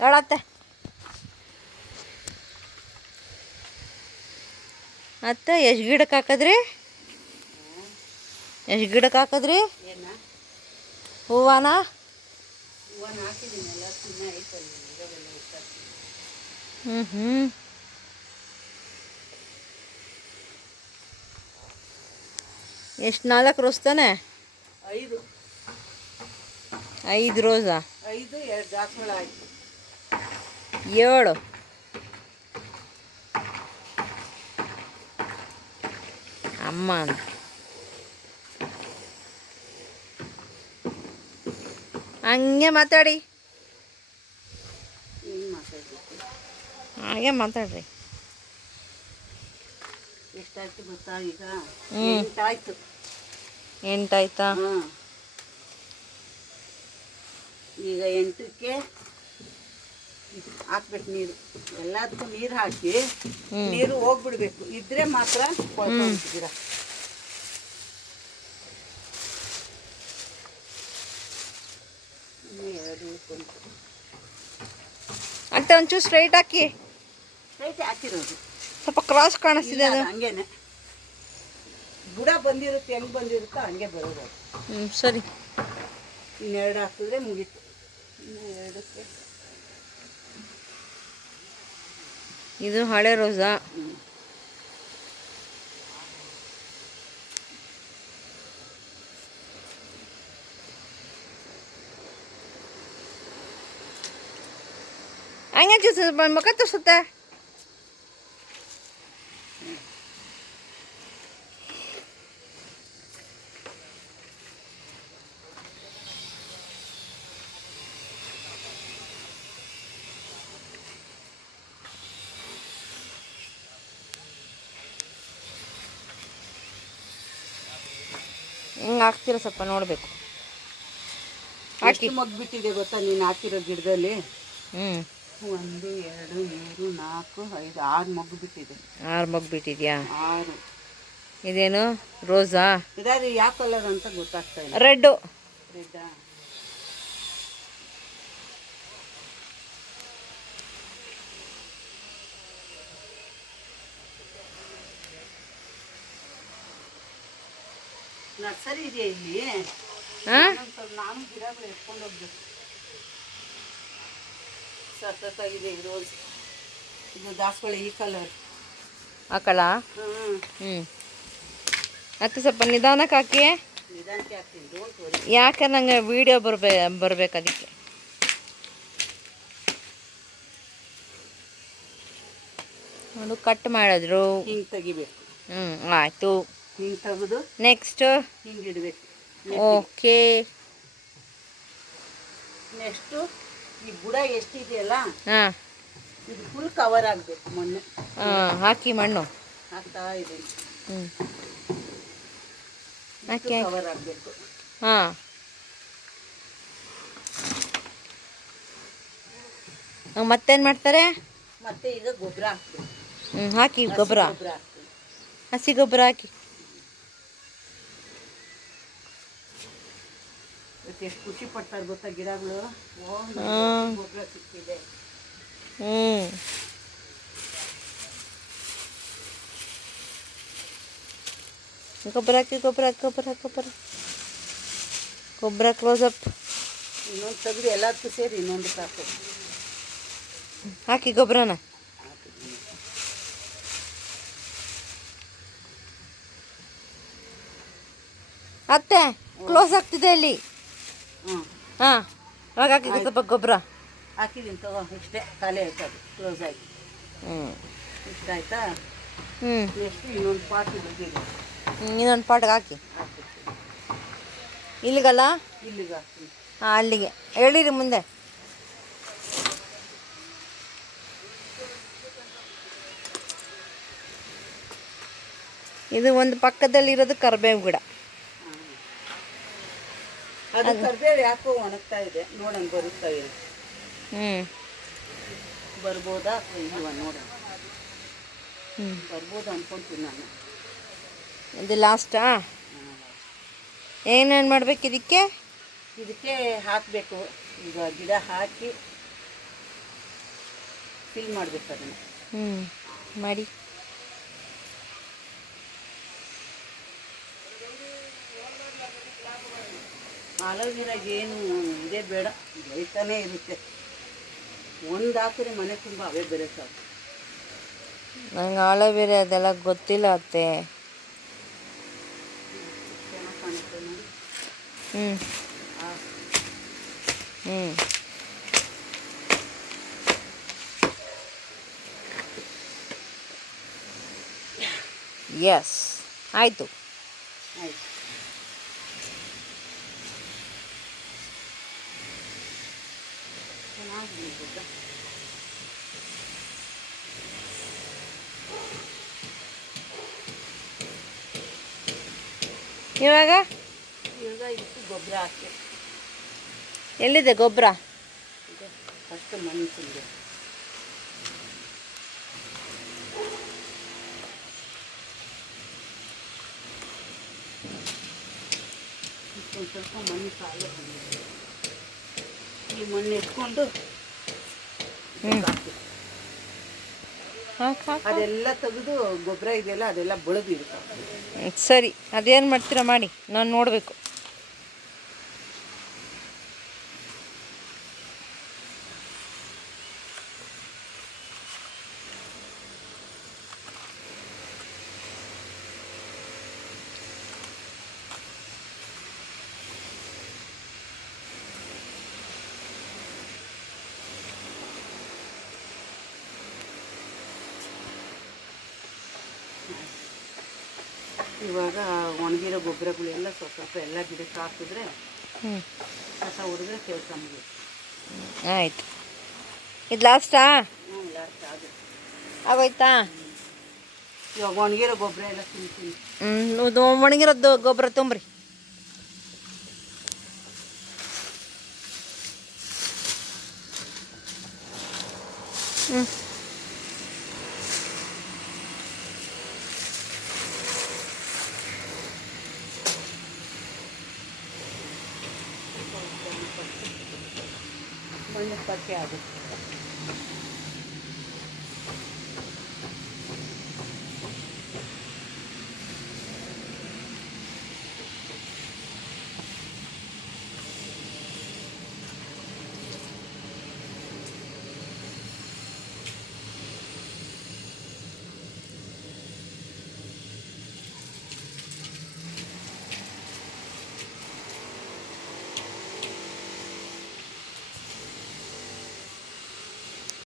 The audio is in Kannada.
ಹೇಳತ್ತೆ ಅತ್ತೆ ಎಷ್ಟು ಗಿಡಕ್ಕೆ ಹಾಕಿದ್ರಿ? ಎಷ್ಟು ಗಿಡಕ್ಕೆ ಹಾಕಿದ್ರಿ ಹೂವನ? ಎಷ್ಟು 4 ರೋಸ್ ತಾನೆ? 5. 5 ರೋಸಾ? 5, 2 ದಾಸವಾಳ ಆಯಿತು. 7. ಅಮ್ಮ ಹಂಗೆ ಮಾತಾಡಿ, ಹಾಗೆ ಮಾತಾಡ್ರಿ. ಎಷ್ಟಾಯ್ತು ಗೊತ್ತಾ ಈಗ? 8 ಆಯಿತು. 8 ಆಯ್ತಾ? ಈಗ 8ಕ್ಕೆ ಹಾಕ್ಬೇಕು ನೀರು. ಎಲ್ಲದಕ್ಕೂ ನೀರು ಹಾಕಿ ನೀರು ಹೋಗ್ಬಿಡ್ಬೇಕು. ಇದ್ರೆ ಮಾತ್ರ ಕೊಳ್ಕೊಂಡ್ಬಿಡ್ತೀರ. ಅಂತ ಒಂಚೂರು ಸ್ಟ್ರೈಟ್ ಹಾಕಿ. ಸ್ಟ್ರೈಟ್ ಹಾಕಿರೋದು ಸ್ವಲ್ಪ ಕ್ರಾಸ್ ಕಾಣಿಸ್ತಿದೆ ಅದು. ಹಂಗೇನೆ ಬುಡ ಬಂದಿರುತ್ತೆ, ಹೆಂಗೆ ಬಂದಿರುತ್ತೋ ಹಂಗೆ ಬರೋದು. ಸರಿ. ಇನ್ನೆರಡು ಹಾಕಿದ್ರೆ ಮುಗೀತು. ಇನ್ನು 2ಕ್ಕೆ ಇದು ಹಳೆ ರೋಸಾ? ಹಂಗೆ ಜ್ಯೂಸ್ ಮುಖ ತೋರಿಸುತ್ತೆ. ಹಿಂಗೆ ಹಾಕ್ತೀರ ಸ್ವಲ್ಪ ನೋಡಬೇಕು. ಹಾಕಿ ಮಗ್ಬಿಟ್ಟಿದೆ ಗೊತ್ತಾ ನೀನು ಹಾಕಿರೋ ಗಿಡದಲ್ಲಿ? 1, 2, 3, 4, 5, 6 ಮಗ್ಗು ಬಿಟ್ಟಿದೆ. 6 ಮಗ್ಗು ಬಿಟ್ಟಿದ್ಯಾ? 6. ಇದೇನು ರೋಸಾ? ಇದಾದ್ರೆ ಯಾವ ಕಲರ್ ಅಂತ ಗೊತ್ತಾಗ್ತಾ ಇಲ್ಲ. ರೆಡ್ಡು. ರೆಡ್ಡಾ? ನರ್ಸರಿ ಇದೆಯಾ ಇಲ್ಲಿ? ನಾನು ಗಿಡಗಳು ಎತ್ಕೊಂಡು ಹೋಗ್ಬೇಕು. ಸಖತ್ತಾಗಿದೆ ಈ ರೋಸ್. ಇದು ದಾಸವಾಳ ಈ ಕಲರ್ ಹಾಕಳ? ಮತ್ತೆ ಸ್ವಲ್ಪ ನಿಧಾನಕ್ಕೆ ಹಾಕಿ. ನಿಧಾನಕ್ಕೆ ಹಾಕ್ತೀನಿ, ಡೋಂಟ್ ವರಿ. ಯಾಕೆ ನಂಗೆ ವಿಡಿಯೋ ಬರ್ಬೇಕು ಅದಕ್ಕೆ. ನೋಡು ಕಟ್ ಮಾಡಿದ್ರು. ಹಿಂಗೆ ತೆಗಿಬೇಕು. ಆಯಿತು. ಹಿಂಗೆ ತೆಗೆದು ನೆಕ್ಸ್ಟ್ ಹಿಂಗೆ ಇಡಬೇಕು. ಓಕೆ. ನೆಕ್ಸ್ಟು ಈ ಬುಡ ಎಷ್ಟಿದೆಯಲ್ಲ ಹಾಂ, ಇದು ಫುಲ್ ಕವರ್ ಆಗಬೇಕು ಮಣ್ಣು. ಹಾಕಿ ಮಣ್ಣು ಹಾಕ್ತಾ ಇದ್ದೀನಿ. ಹಾಕಿ ಕವರ್ ಆಗಬೇಕು. ಹಾಂ, ಮತ್ತೇನು ಮಾಡ್ತಾರೆ? ಮತ್ತೆ ಈಗ ಗೊಬ್ಬರ ಹಾಕ್ಬೇಕು. ಹಾಕಿ ಗೊಬ್ಬರ. ಹಾಕ್ತೀನಿ. ಹಸಿ ಗೊಬ್ಬರ ಹಾಕಿ. ಇವತ್ತು ಎಷ್ಟು ಖುಷಿ ಪಡ್ತಾರೆ ಗೊತ್ತಾ ಗಿಡಗಳು. ಗೊಬ್ಬರ ಸಿಕ್ಕಿದೆ. ಗೊಬ್ಬರ ಹಾಕಿ, ಗೊಬ್ಬರ ಕ್ಲೋಸಪ್. ಇನ್ನೊಂದು ತೆಗೆದು ಎಲ್ಲದಕ್ಕೂ ಸೇರಿ ಇನ್ನೊಂದು ಸಾಕು. ಹಾಕಿ ಗೊಬ್ಬರನ. ಅತ್ತೆ ಕ್ಲೋಸ್ ಆಗ್ತಿದೆ ಅಲ್ಲಿ. ಹಾಂ, ಅವಾಗ ಹಾಕಿ ಸ್ವಲ್ಪ ಗೊಬ್ಬರ ಹಾಕಿದ್ದೀನಿ ತಗೋ. ಇಷ್ಟೇ ಖಾಲಿ ಆಯ್ತು, ಅದು ಕ್ಲೋಸ್ ಆಯ್ತು. ಇಷ್ಟ ಆಯ್ತಾ? ನೆಕ್ಸ್ಟ್ ಇನ್ನೊಂದು ಪಾಟ್ ಇಡ್ತೀನಿ. ಇನ್ನೊಂದು ಪಾಟ್ಗೆ ಹಾಕಿ. ಇಲ್ಲಿಗಲ್ಲ? ಇಲ್ಲಿಗೆ ಹಾಕ್ತೀನಿ. ಹಾಂ, ಅಲ್ಲಿಗೆ ಹೇಳಿರಿ ಮುಂದೆ. ಇದು ಒಂದು ಪಕ್ಕದಲ್ಲಿರೋದು ಕರಿಬೇವು ಗಿಡ. ಅದು ಕರಿಬೇವು ಯಾಕೋ ಒಣಗ್ತಾ ಇದೆ. ನೋಡೋಣ ಬರುತ್ತಾ ಇದೆ. ಬರ್ಬೋದಾ ಇಲ್ವಾ ನೋಡೋಣ. ಬರ್ಬೋದು ಅನ್ಕೊಂತೀನಿ ನಾನು. ಇದು ಲಾಸ್ಟಾ? ಏನೇನು ಮಾಡ್ಬೇಕು ಇದಕ್ಕೆ? ಇದಕ್ಕೆ ಹಾಕಬೇಕು. ಈಗ ಗಿಡ ಹಾಕಿ ಫಿಲ್ ಮಾಡಬೇಕು ಅದನ್ನು. ಮಾಡಿ. ಆಲೋವೆರಾಗೆ ಏನು ಇದೇ ಬೇಡ, ಬೆಳಿತಾನೇ ಇರುತ್ತೆ. ಒಂದು ಹಾಕಿದ್ರೆ ಮನೆ ತುಂಬ ಅವೇ ಬೆರೀತಾವೆ. ನಂಗೆ ಆಲೋವೆರಾ ಅದೆಲ್ಲ ಗೊತ್ತಿಲ್ಲ ಅತ್ತೆ. ಚೆನ್ನಾಗಿ ಕಾಣುತ್ತೆ ನೋಡಿ. ಹ್ಞೂ ಹ್ಞೂ ಎಸ್ ಆಯಿತು. ಆಯ್ತು. ಚೆನ್ನಾಗಿ ಗೊತ್ತಾ. ಇವಾಗ ಇಷ್ಟು ಗೊಬ್ಬರ ಹಾಕಿ ಎಲ್ಲಿದೆ ಗೊಬ್ಬರ? ಫಸ್ಟ್ ಮಣ್ಣು ತುಂಬಿ ಒಂದು ಸ್ವಲ್ಪ ಮಣ್ಣು ಕಾಲ ಬಂದಿದೆ. ಈ ಮಣ್ಣು ಎತ್ಕೊಂಡು ಅದೆಲ್ಲ ತೆಗೆದು ಗೊಬ್ಬರ ಇದೆಯಲ್ಲ ಅದೆಲ್ಲ ಬೆಳೆದಿರ್ತಾವೆ. ಸರಿ, ಅದೇನು ಮಾಡ್ತೀರಾ ಮಾಡಿ, ನಾನು ನೋಡಬೇಕು. ಇವಾಗ ಒಣಗಿರೋ ಗೊಬ್ಬರಗಳೆಲ್ಲ ಸ್ವಲ್ಪ ಎಲ್ಲ ಗಿಡಕ್ಕೆ ಹಾಕಿದ್ರೆ ಕಸ ಹೊಡೆದ್ರೆ ಕೆಲಸ ಮುಗಿಯುತ್ತೆ. ಆಯಿತು. ಇದು ಲಾಸ್ಟಾ? ಲಾಸ್ಟ್ ಆಗುತ್ತೆ. ಆಗೋಯ್ತಾ? ಇವಾಗ ಒಣಗಿರೋ ಗೊಬ್ಬರ ಎಲ್ಲ ತಿಂತೀನಿ. ಇದು ಒಣಗಿರೋದು ಗೊಬ್ಬರ ತುಂಬ್ರಿ. ಮಣ್ಣು ಪಕ್ಕೆ ಆಗುತ್ತೆ.